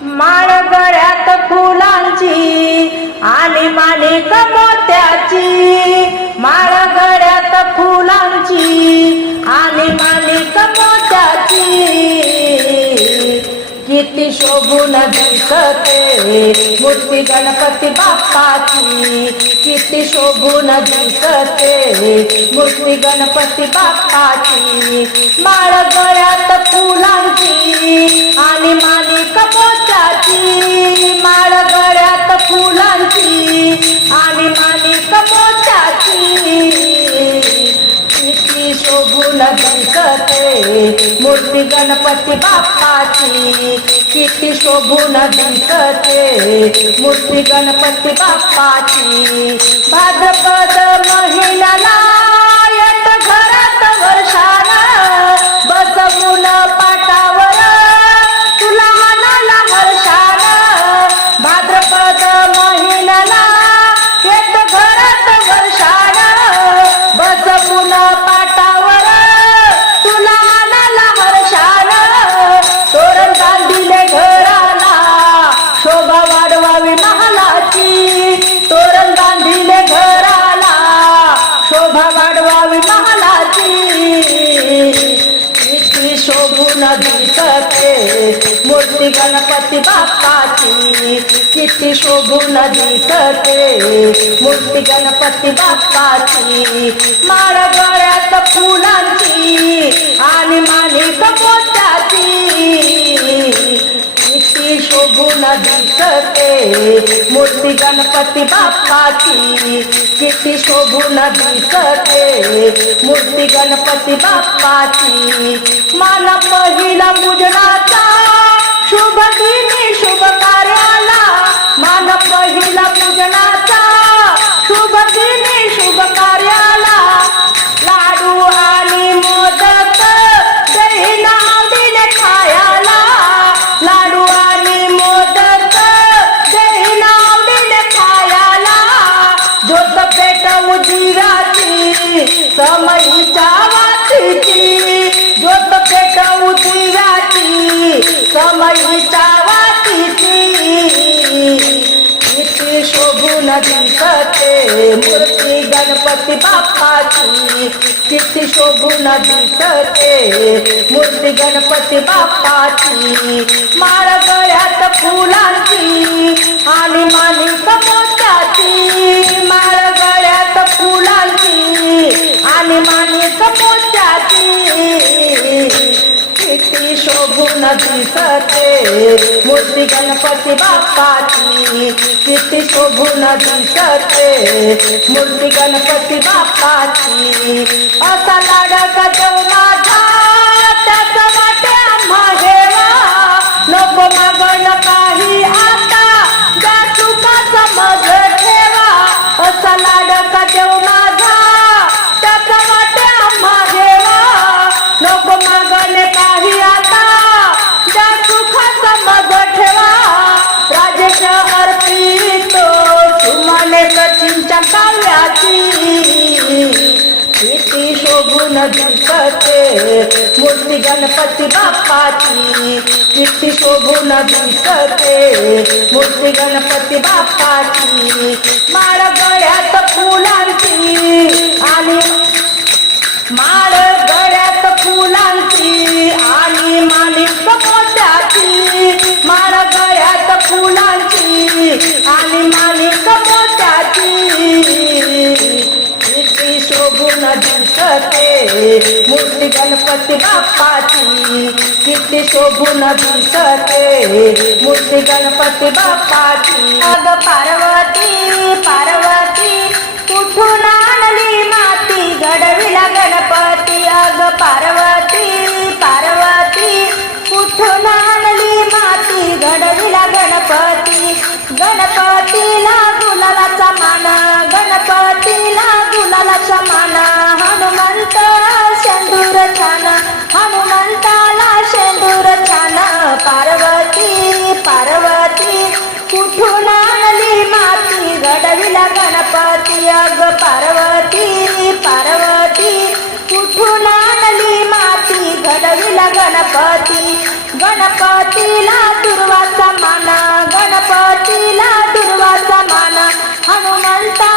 माळ गळ्यात फुलांची आणि माणिक मोत्याची. माळ गळ्यात फुलांची गुण दिसते. मूर्ती गणपती बाप्पाची. किती शोभून दिसते. मूर्ती गणपती बाप्पाची. माळ गळ्यात फुलांची आणि माणिक मोत्याची माळ गळ्यात फुलांची आणि माणिक मोत्याची शोभून दिसते. मूर्ती गणपती बाप्पाची. किती शोभून दिसते. मूर्ती गणपती बाप्पाची. भाद्रपद महिन्याला किती शोभून दिसते. मूर्ती गणपती बाप्पाची माळ गळ्यात फुलांची आणि माने मोत्याची. किती शोभून दिसते. मूर्ती गणपती बाप्पाची किती शोभून दिसते. मूर्ती गणपती बाप्पाची मान पहिला मुजनाचा शुभ दिनी शुभ ठरते मूर्ती गणपती बाप्पाची माळ गळ्यात फुलांची आणि मालिक दिसते मूर्ती गणपती बाप्पाची. किती शोभून दिसते मूर्ती गणपती बाप्पाची. असा लाडक देव माझा? दिसते मूर्ती गणपती बाप्पाची किती शोभून दिसते. मूर्ती गणपती बाप्पाची माळ गळ्यात फुलांची आणि माळ गळ्यात फुलांची आणि माणिक मोत्याची माळ गळ्यात फुलांची आणि मालिक गुण दिसते. मूर्ती गणपती बाप्पाची किती शोभून दिसते. मूर्ती गणपती बाप्पाची. अग पार्वती पार्वती. गणपती अग पार्वती पार्वती कुठून आणली माती? घडविला गणपती. गणपतीला दुर्वाचा माना गणपतीला दुर्वाचा माना. हनुमंता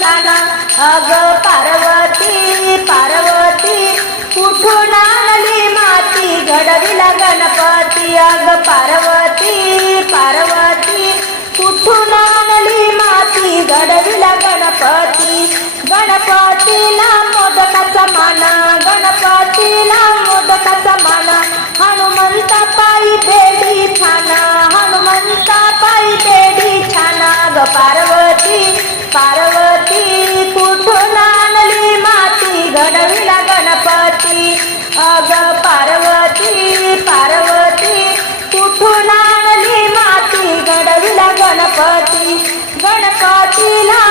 अग पार्वती पार्वती कुठून आणली माती? घडविला गणपती. अग पार्वती पार्वती कुठून आणली माती? घडविला गणपती. गणपतीला मोदकाचा माना. गणपतीला मोदकाचा माना. हनुमंता पायी बेडी छाना हनुमंता पायी बेडी छाना ग पार्वती पार्वती कुठून आणली माती? घडविला गणपती. अग पार्वती पार्वती कुठून आणली माती? घडविला गणपती. गणपतीला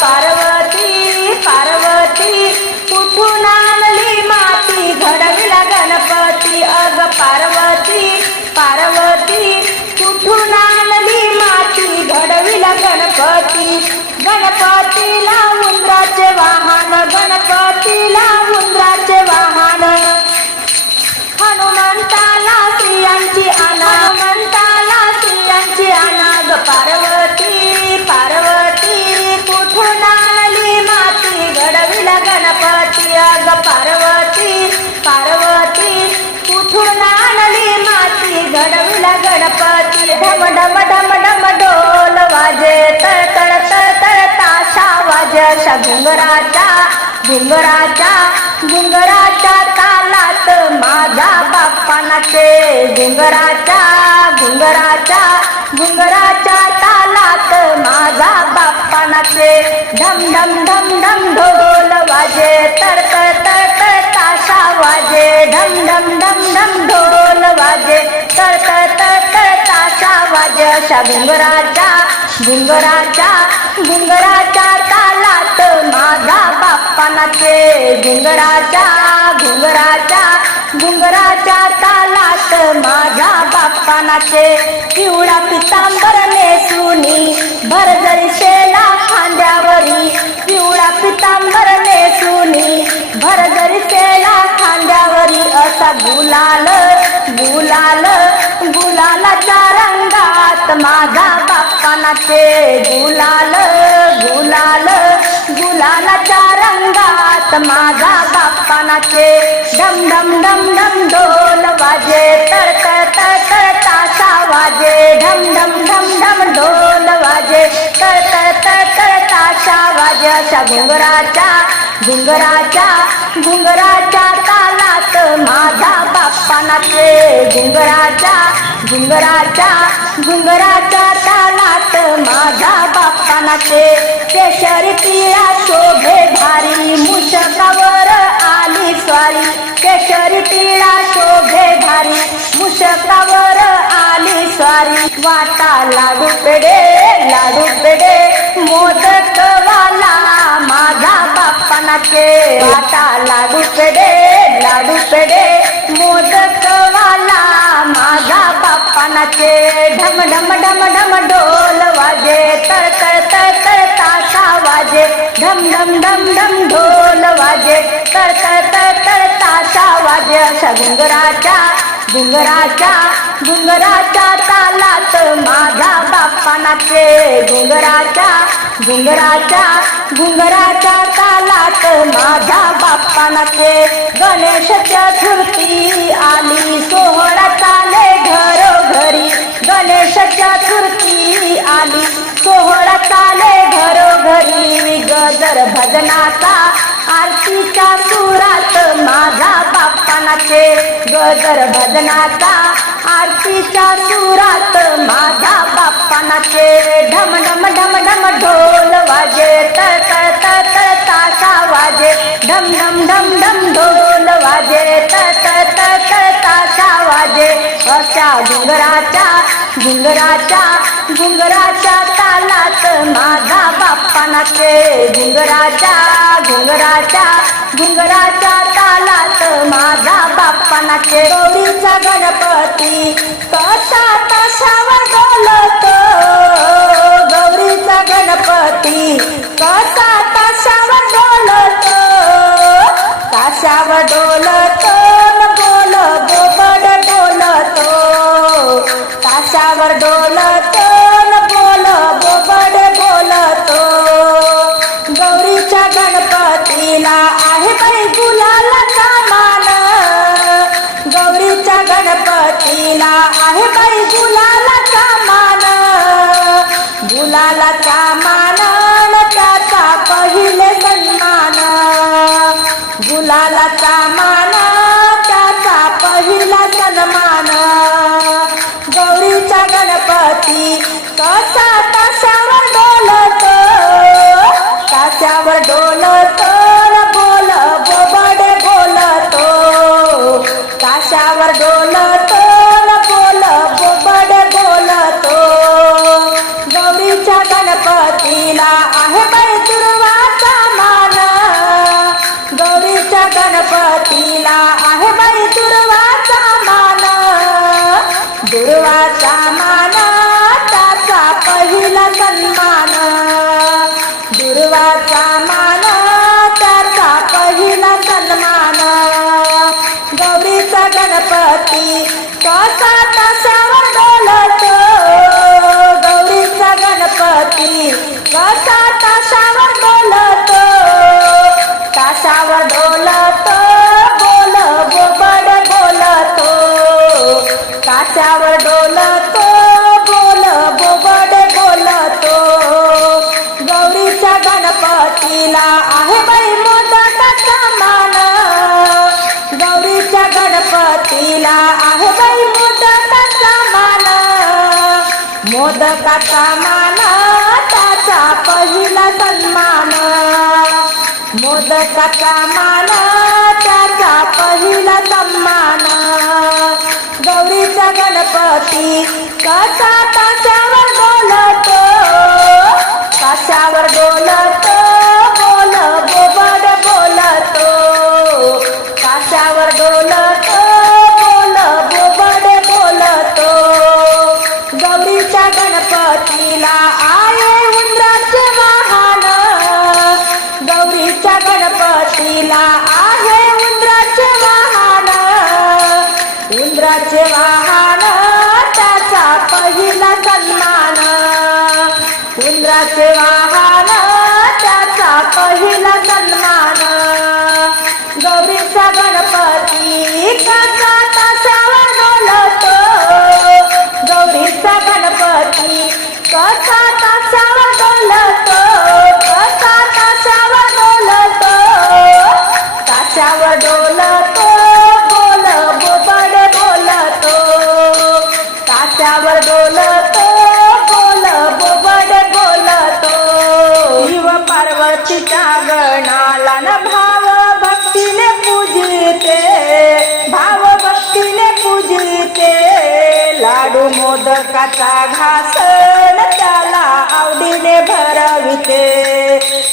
पार्वती पार्वती कुठून आणली माती घडविला गणपती. अग पार्वती पार्वती कुठून आणली माती घडविला गणपती. गणपतीला उंदराचे वाहन गणपतीला उंदराचे वाहन. हनुमंताला स्त्रियांची आना गणपती धम धम धम ढम ढोल वाजे तळ तळ तळ तळ ताशा वाजे अशा घुंगराच्या घुंगराच्या घुंगराच्या तालात माझा बाप्पा नाचे घुंगराच्या घुंगराच्या घुंगराच्या नाचे धम धम धम धम ढोल वाजे. तडक तडक ताशा वाजे. धम धम धम धम ढोल वाजे. तडक तडक ताशा वाजे. अशा घुंगराच्या घुंगराच्या घुंगराच्या तालात माझा बाप्पा नाचे. घुंगराच्या घुंगराच्या घुंगराच्या तालात माझा बाप्पा नाचे. पिवळा पितांबर नेसुनी भरजरी शे पिवळा पितांबर नेसुनी भरजरी शेला खांद्यावरी असा गुलाल गुलाल गुलालाच्या रंगात माझा बाप्पा नाचे गुलाल गुलाल गुलालाच्या रंगात माझा बाप्पा नाचे डम डम डम डम ढोल वाजे तळ तळ तळ वाजे ढम ढम ढम ढम ढोल वाजे. वाजे घुंगराच्या घुंगराच्या घुंगराच्या तालात माझा बाप्पा नाचे घुंगराच्या घुंगराच्या घुंगराच्या तालात माझा बाप्पा नाचे केशरी पिळा शोभे भारी मुशकावर आली स्वारी. केशरी पिळा शोभे भारी मुशकावर आली स्वारी. वाटा लाडू पेडे लाडू पेडे मोदक वाला नाचे वाटा लाडू पेडे लाडू पेडे मोदक वाला माझा बाप्पा नाचे ढम ढम ढम ढम ढोल वाजे. तळ तळ तळ वाजे? धम धम धम धम ढोल वाजे. तर तर तर तर ताशा वाजे. अशा घुंगराच्या घुंगराच्या घुंगराच्या तालात माझा बाप्पा नाचे घुंगराच्या घुंगराच्या घुंगराच्या तालात माझा बाप्पा नाचे गणेश चतुर्थी आली सोहळा चाले घरोघरी. गणेश चतुर्थी आली सोहळा चाले घरोघरी गजर भजनाचा. आरतीच्या सुरात माझा बाप्पा नाचे गजर भजनाचा. आरतीच्या सुरात माझा बाप्पा नाचे ढम ढम ढम ढम ढोल वाजे तळ तळ तळ तळ ताशा वाजे. ढम ढम ढम ढम ढोल वाजे तळ तळ तळ तळ ताशा वाजे. अशा घुंगराच्या घुंगराच्या घुंगराच्या तालात माझा बाप्पा नाचे घुंगराच्या घुंगराच्या घुंगराच्या तालात माझा बाप्पा नाचे गौरीचा गणपती कसा तसावर gotta go. गणपती मोदकाचा मान त्याचा पहिला सन्मान. मोदकाचा मान त्याचा पहिला सन्मान. गौरीचा गणपती कसा ताशावर बोलतो? ताशावर बोलतो? मोदकाचा घासन त्याला आवडीने भरविते.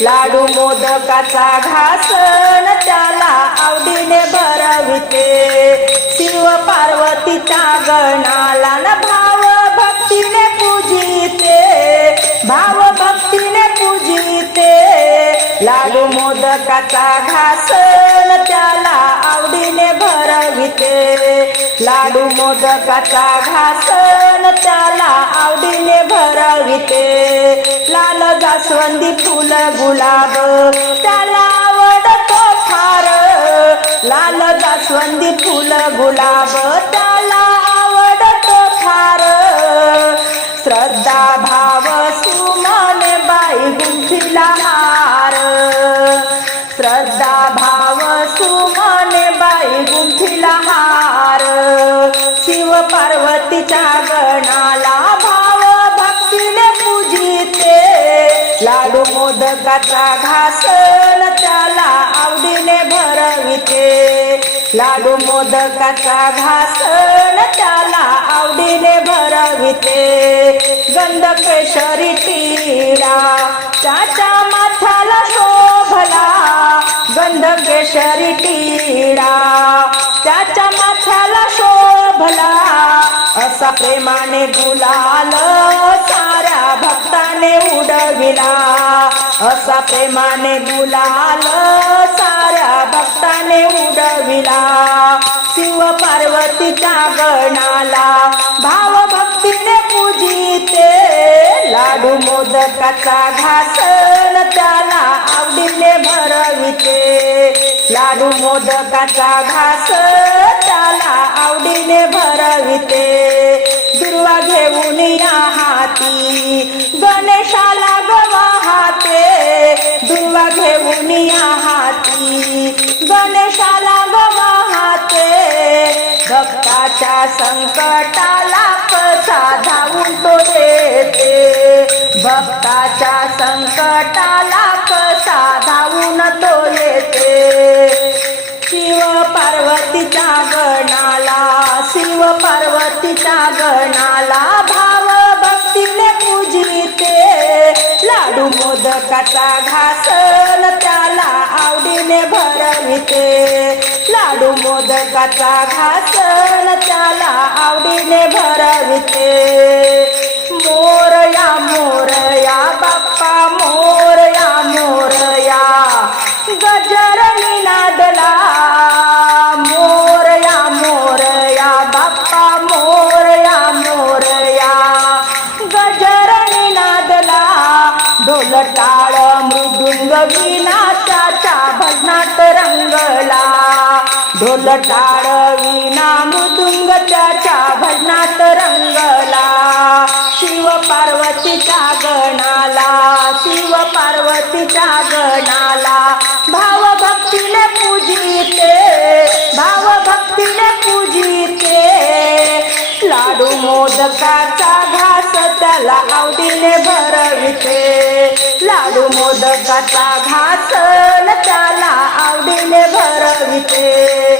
लाडू मोदकाचा घासन त्याला आवडीने भरविते. शिव पार्वतीच्या गणाला न भाव भक्तीने पूजिते. भाव भक्तीने पूजिते. लाडू मोदकाचा घासन त्याला भरविते लाडू मोदकाचा घासन त्याला आवडीने भरविते. लाल जास्वंदी फुल गुलाब त्याला आवडतो फार. लाल जास्वंदी फुल गुलाब त्याला आवडतो फार. श्रद्धा भाव सुमन बाई गुंफीला जगाचा घासन त्याला आवडीने भरविते. लाडू मोदकाचा घासन त्याला आवडीने भरविते. गंध केशरी टिळा त्याच्या माथ्याला शोभला. गंध केशरी टिळा त्याच्या माथ्याला शोभला. असा प्रेमाने गुलाल सार असा प्रेमाने गुलाल साऱ्या भक्ताने उडविला. शिव पार्वतीच्या गणाला भाव भक्तीने मोदकाचा घासन त्याला आवडीने भरविते. लाडू मोदकाचा घास त्याला आवडीने भरविते. दुर्वा घेऊन या हाती गणेशाला गवा भक्ताच्या संकटाला कसा धावून तो येते. भक्ताच्या संकटाला कसा धावून तो येते. शिव पार्वतीच्या गणाला शिव पार्वतीच्या गणाला भाव भक्तीने पूजिते. लाडू मोदकाचा घासन त्याला आवडीने भरविते. लाडू मोदकाचा मन त्याला आवडीने भरविते. मोरया मोरया बाप्पा मोरया मोरया गजर निनादला. मोरया मोरया बाप्पा मोरया मोरया गजर निनादला. ढोल टाळ मृदुंग विनाच्या भजनात रंगला. ढोल टाळ रंग त्याच्या भजनात रंगला. शिव पार्वतीच्या गणाला शिव पार्वतीच्या गणाला. भाव भक्तीने पूजिते भाव भक्तीने पूजिते. लाडू मोदकाचा घास त्याला आवडीने भरविते. लाडू मोदकाचा घास त्याला आवडीने भरविते.